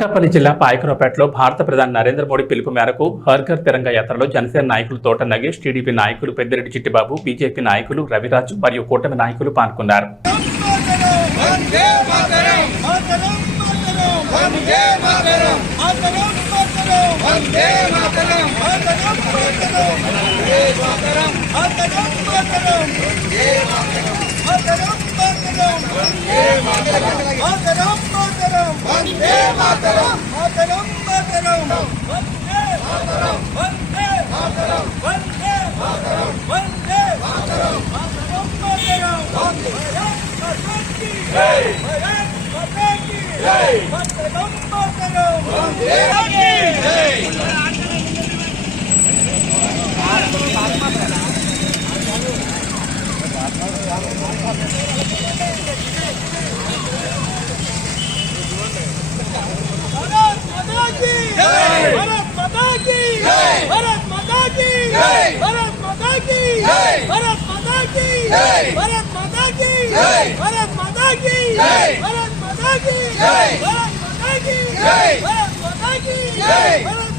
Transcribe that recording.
అనకాపల్లి జిల్లా పాయకరావుపేటలో భారత ప్రధాని నరేంద్ర మోడీ పిలుపు మేరకు హర్ ఘర్ తిరంగా యాత్రలో జనసేన నాయకులు తోట నగేష్, టీడీపీ నాయకులు పెద్దిరెడ్డి చిట్టిబాబు, బీజేపీ నాయకులు రవిరాజు మరియు కూటమి నాయకులు పాల్గొన్నారు. भारत माता की जय।